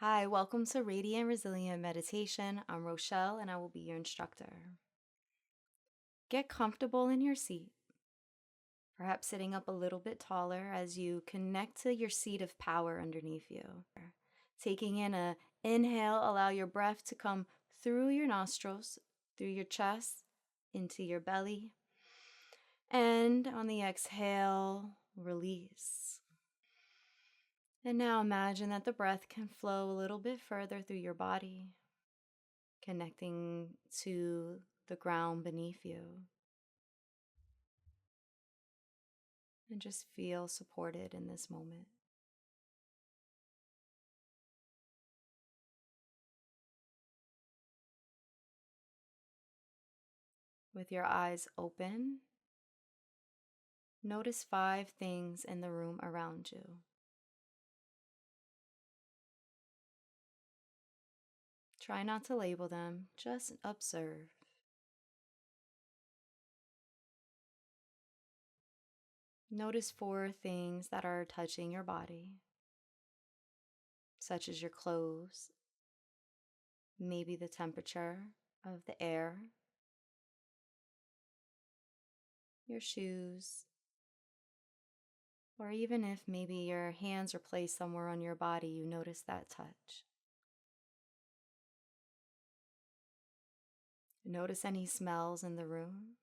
Hi, welcome to Radiant Resilient Meditation. I'm Rochelle and I will be your instructor. Get comfortable in your seat, perhaps sitting up a little bit taller as you connect to your seat of power underneath you. Taking in a inhale, allow your breath to come through your nostrils, through your chest, into your belly. And on the exhale, release. And now imagine that the breath can flow a little bit further through your body, connecting to the ground beneath you. And just feel supported in this moment. With your eyes open, notice 5 things in the room around you. Try not to label them, just observe. Notice 4 things that are touching your body, such as your clothes, maybe the temperature of the air, your shoes, or even if maybe your hands are placed somewhere on your body, you notice that touch. Notice any smells in the room,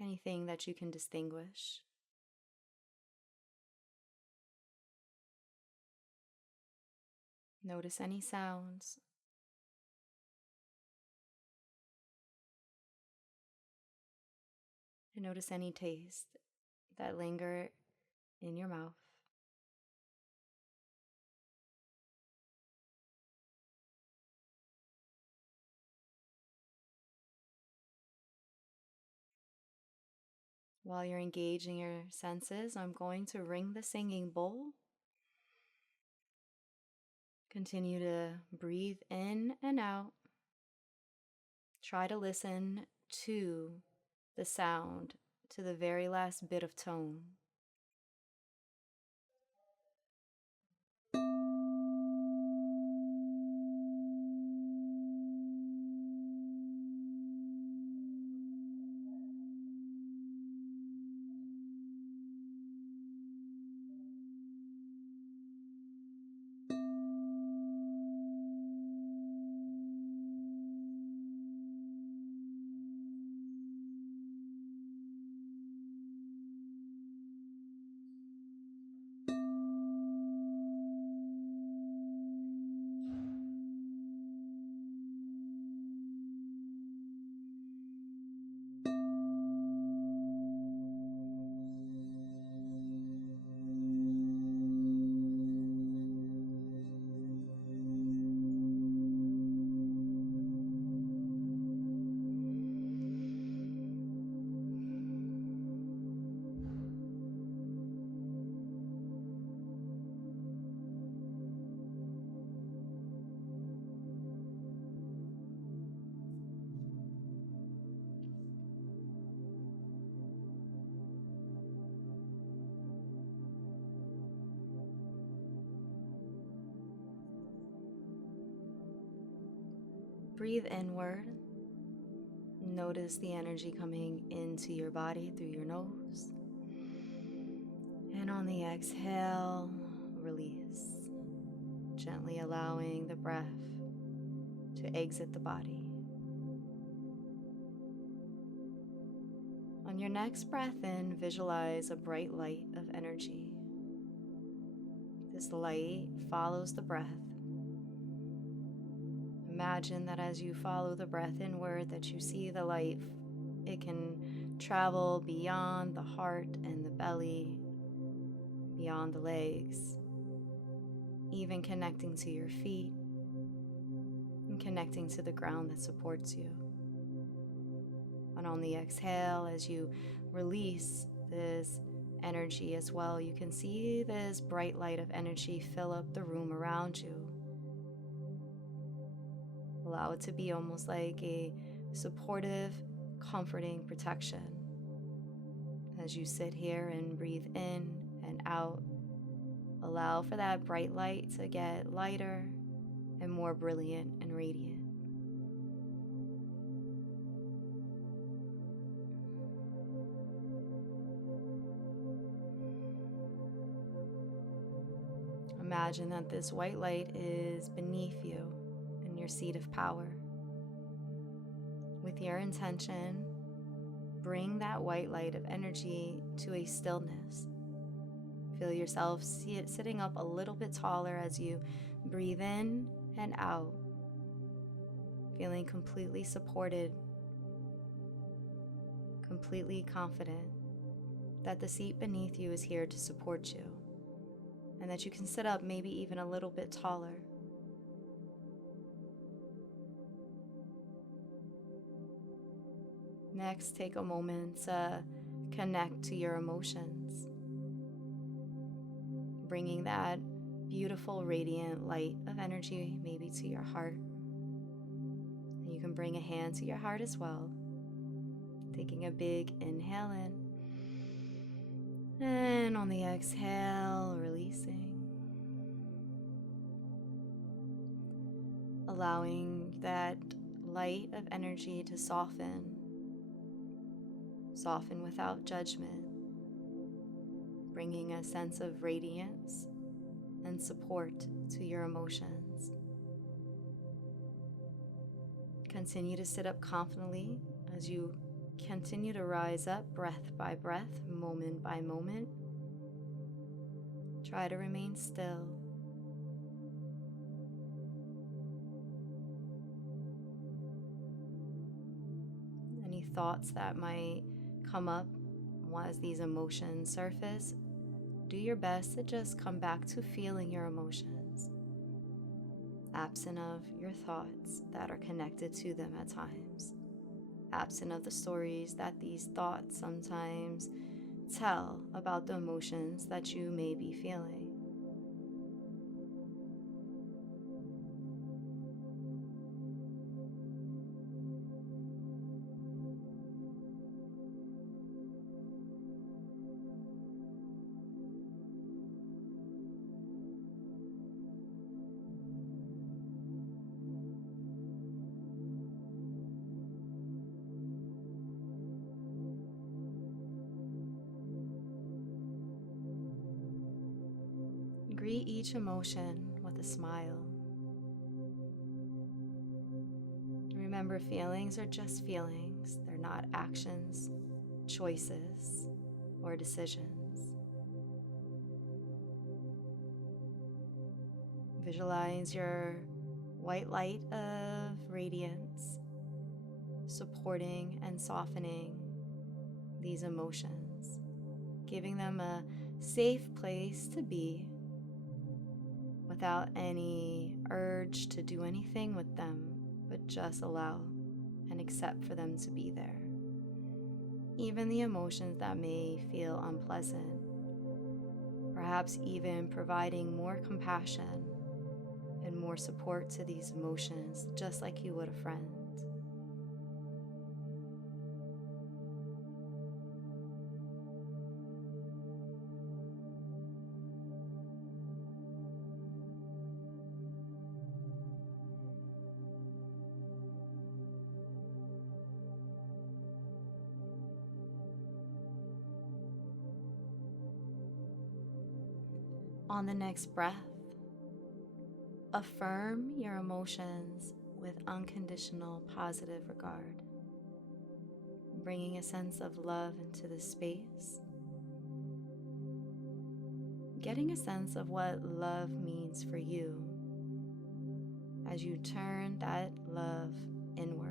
anything that you can distinguish. Notice any sounds. And notice any taste that linger in your mouth. While you're engaging your senses, I'm going to ring the singing bowl. Continue to breathe in and out. Try to listen to the sound, to the very last bit of tone. Breathe inward. Notice the energy coming into your body through your nose. And on the exhale, release. Gently allowing the breath to exit the body. On your next breath in, visualize a bright light of energy. This light follows the breath. Imagine that as you follow the breath inward, that you see the light. It can travel beyond the heart and the belly, beyond the legs, even connecting to your feet and connecting to the ground that supports you. And on the exhale, as you release this energy as well, you can see this bright light of energy fill up the room around you. Allow it to be almost like a supportive, comforting protection as you sit here and breathe in and out, Allow for that bright light to get lighter and more brilliant and radiant. Imagine that this white light is beneath you in your seat of power. With your intention, bring that white light of energy to a stillness. Feel yourself sitting up a little bit taller as you breathe in and out, feeling completely supported, completely confident that the seat beneath you is here to support you, and that you can sit up maybe even a little bit taller. Next, take a moment to connect to your emotions, bringing that beautiful, radiant light of energy maybe to your heart. And you can bring a hand to your heart as well, taking a big inhale in, and on the exhale, releasing. Allowing that light of energy to soften without judgment, bringing a sense of radiance and support to your emotions. Continue to sit up confidently as you continue to rise up breath by breath, moment by moment. Try to remain still. Any thoughts that might come up as these emotions surface, do your best to just come back to feeling your emotions, absent of your thoughts that are connected to them at times, absent of the stories that these thoughts sometimes tell about the emotions that you may be feeling. Greet each emotion with a smile. Remember, feelings are just feelings. They're not actions, choices, or decisions. Visualize your white light of radiance supporting and softening these emotions, giving them a safe place to be without any urge to do anything with them, but just allow and accept for them to be there. Even the emotions that may feel unpleasant, perhaps even providing more compassion and more support to these emotions, just like you would a friend. On the next breath, affirm your emotions with unconditional positive regard, bringing a sense of love into the space, getting a sense of what love means for you as you turn that love inward.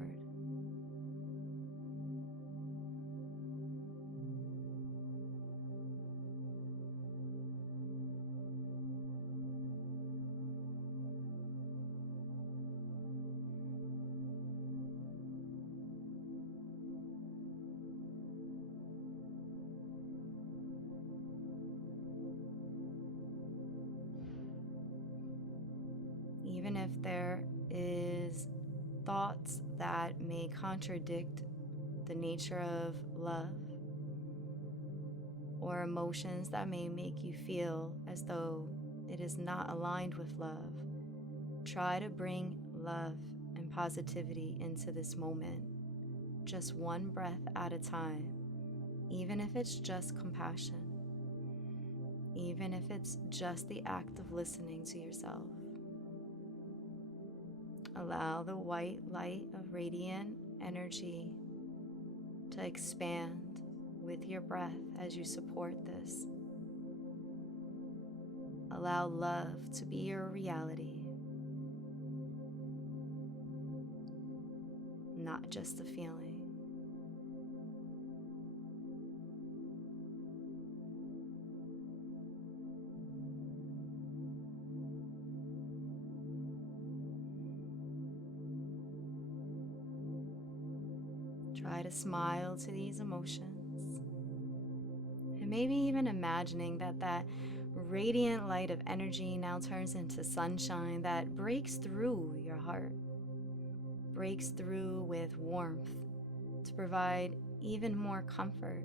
Even if there is thoughts that may contradict the nature of love, or emotions that may make you feel as though it is not aligned with love, try to bring love and positivity into this moment, just one breath at a time, even if it's just compassion, even if it's just the act of listening to yourself. Allow the white light of radiant energy to expand with your breath as you support this. Allow love to be your reality, not just a feeling. Try to smile to these emotions, and maybe even imagining that radiant light of energy now turns into sunshine that breaks through your heart, breaks through with warmth to provide even more comfort.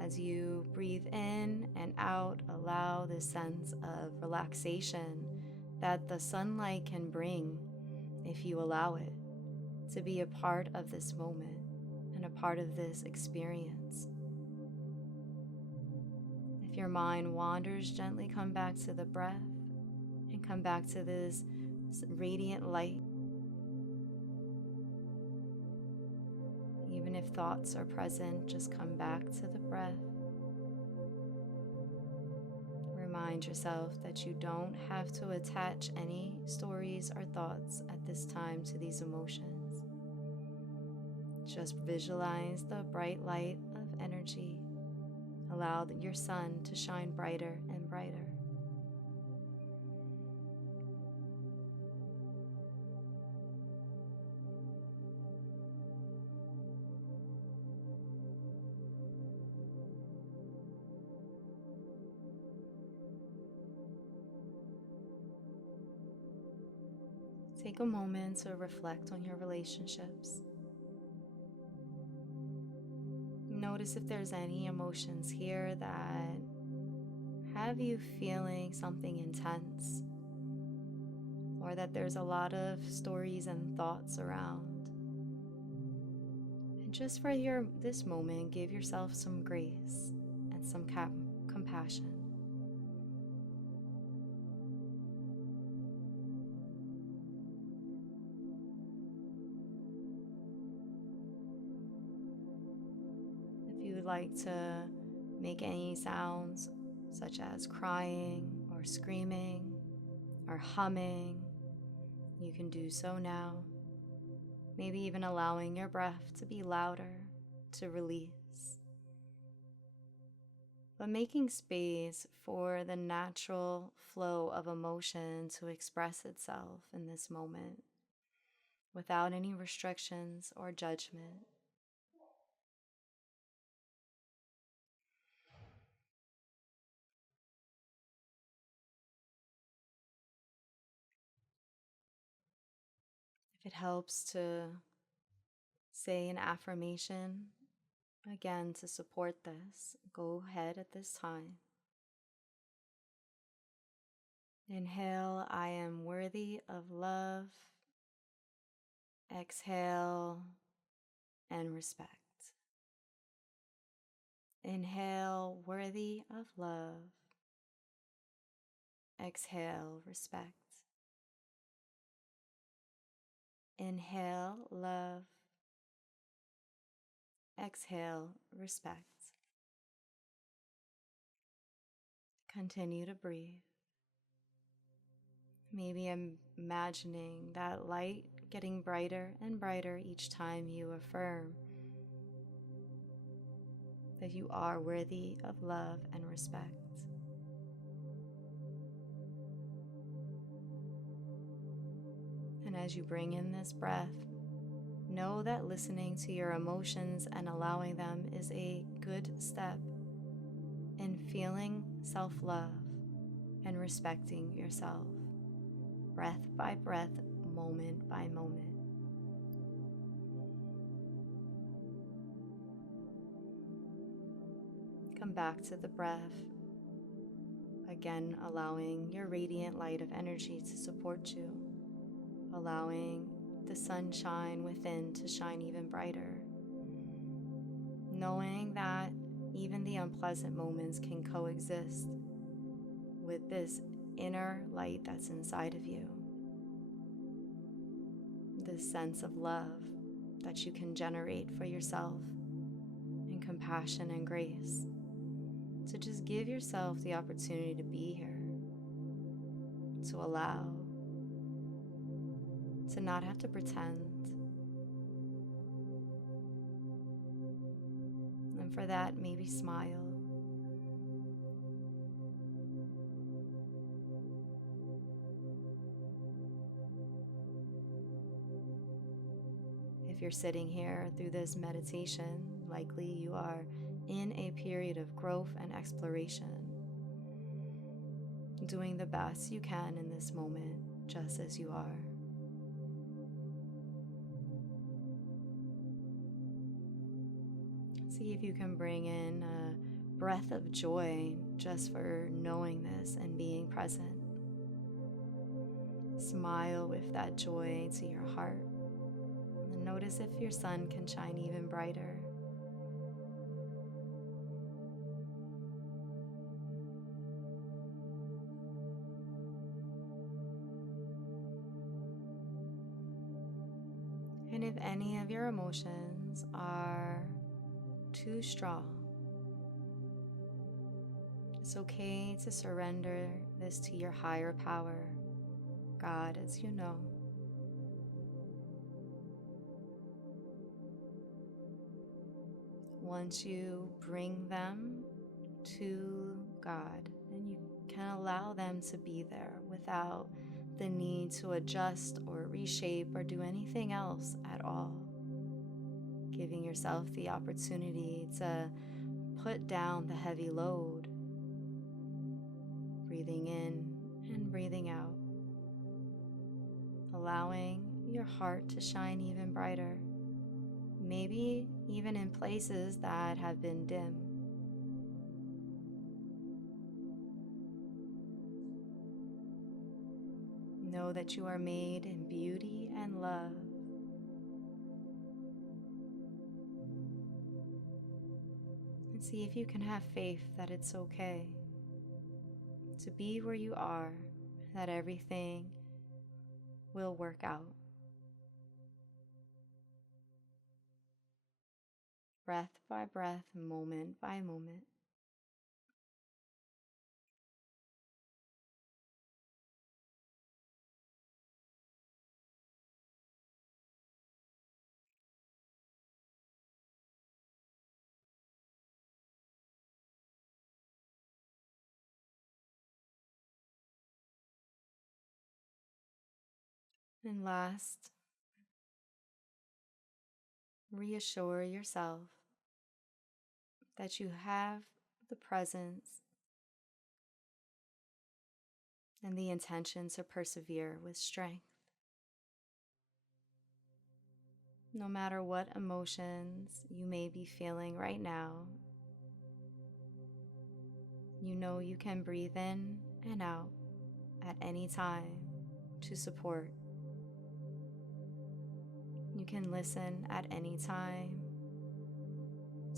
As you breathe in and out, allow this sense of relaxation that the sunlight can bring if you allow it to be a part of this moment and a part of this experience. If your mind wanders, gently come back to the breath and come back to this radiant light. Even if thoughts are present, just come back to the breath. Remind yourself that you don't have to attach any stories or thoughts at this time to these emotions. Just visualize the bright light of energy. Allow your sun to shine brighter and brighter. Take a moment to reflect on your relationships. Notice if there's any emotions here that have you feeling something intense, or that there's a lot of stories and thoughts around. And just for this moment, give yourself some grace and some compassion. If you would like to make any sounds, such as crying or screaming or humming, you can do so now. Maybe even allowing your breath to be louder, to release. But making space for the natural flow of emotion to express itself in this moment without any restrictions or judgment. If it helps to say an affirmation, again, to support this, go ahead at this time. Inhale, I am worthy of love. Exhale, and respect. Inhale, worthy of love. Exhale, respect. Inhale, love. Exhale, respect. Continue to breathe. Maybe imagining that light getting brighter and brighter each time you affirm that you are worthy of love and respect. And as you bring in this breath, know that listening to your emotions and allowing them is a good step in feeling self-love and respecting yourself, breath by breath, moment by moment. Come back to the breath. Again, allowing your radiant light of energy to support you, allowing the sunshine within to shine even brighter, knowing that even the unpleasant moments can coexist with this inner light that's inside of you, this sense of love that you can generate for yourself, and compassion and grace. So just give yourself the opportunity to be here, to allow, to not have to pretend. And for that, maybe smile. If you're sitting here through this meditation, likely you are in a period of growth and exploration, doing the best you can in this moment, just as you are. See if you can bring in a breath of joy just for knowing this and being present. Smile with that joy to your heart. And notice if your sun can shine even brighter. And if any of your emotions are too strong, it's okay to surrender this to your higher power, God, as you know. Once you bring them to God, then you can allow them to be there without the need to adjust or reshape or do anything else at all. Giving yourself the opportunity to put down the heavy load, breathing in and breathing out, allowing your heart to shine even brighter, maybe even in places that have been dim. Know that you are made in beauty and love. And see if you can have faith that it's okay to be where you are, that everything will work out. Breath by breath, moment by moment. And last, reassure yourself that you have the presence and the intention to persevere with strength. No matter what emotions you may be feeling right now, you know you can breathe in and out at any time to support. You can listen at any time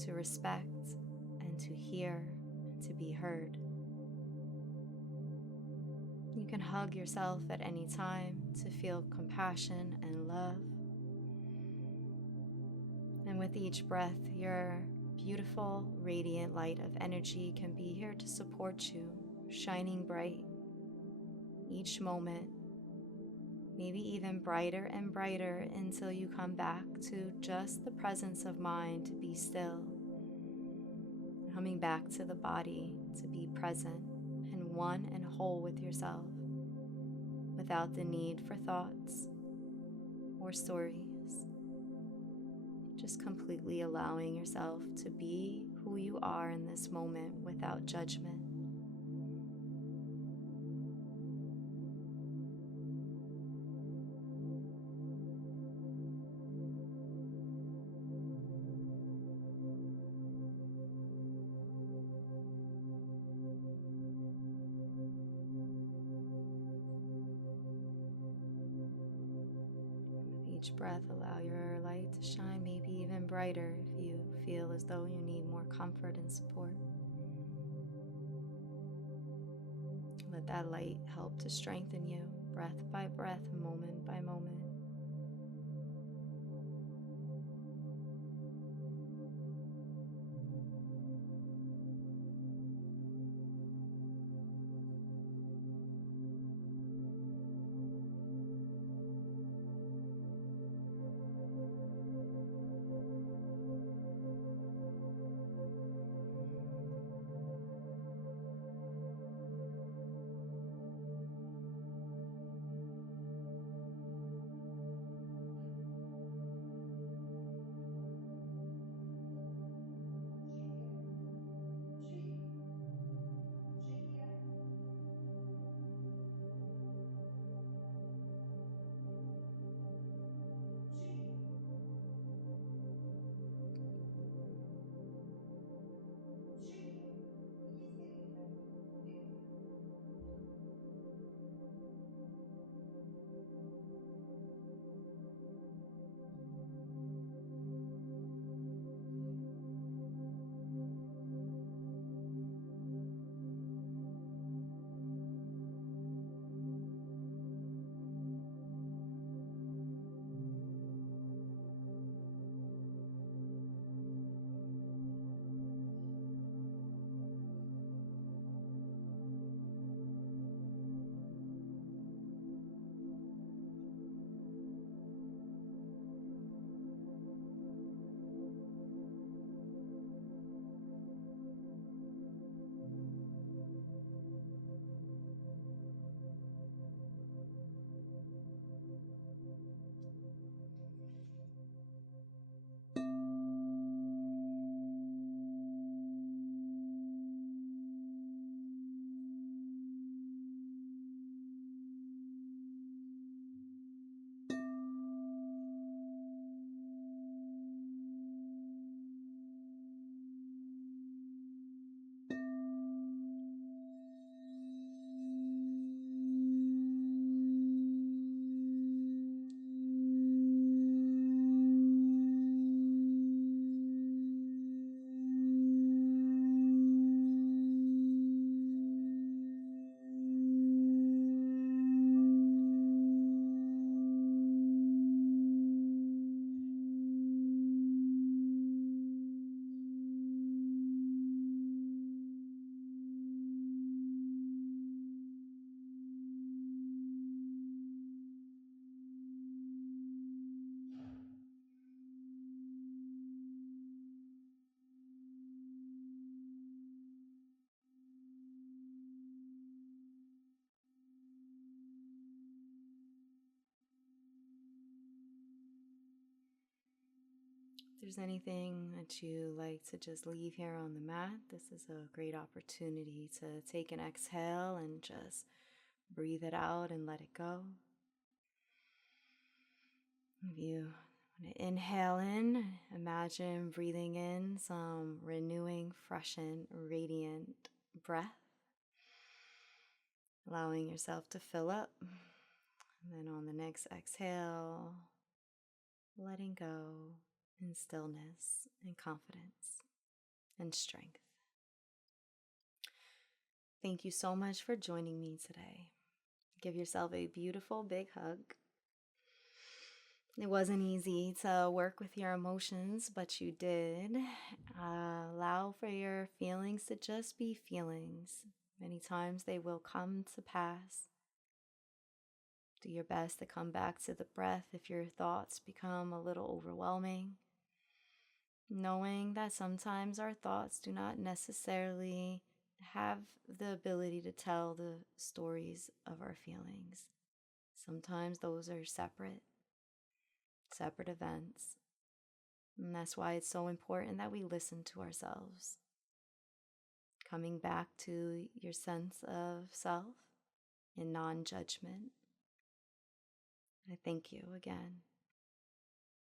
to respect and to hear and to be heard. You can hug yourself at any time to feel compassion and love. And with each breath, your beautiful, radiant light of energy can be here to support you, shining bright each moment, maybe even brighter and brighter until you come back to just the presence of mind to be still, coming back to the body to be present and one and whole with yourself without the need for thoughts or stories. Just completely allowing yourself to be who you are in this moment without judgment. Each breath, allow your light to shine maybe even brighter if you feel as though you need more comfort and support. Let that light help to strengthen you, breath by breath, moment by moment. If there's anything that you like to just leave here on the mat, this is a great opportunity to take an exhale and just breathe it out and let it go. If you want to inhale in, imagine breathing in some renewing, freshened, radiant breath, allowing yourself to fill up. And then on the next exhale, letting go in stillness and confidence and strength. Thank you so much for joining me today. Give yourself a beautiful big hug. It wasn't easy to work with your emotions, but you did. Allow for your feelings to just be feelings. Many times they will come to pass. Do your best to come back to the breath if your thoughts become a little overwhelming. Knowing that sometimes our thoughts do not necessarily have the ability to tell the stories of our feelings. Sometimes those are separate events. And that's why it's so important that we listen to ourselves. Coming back to your sense of self in non-judgment. I thank you again.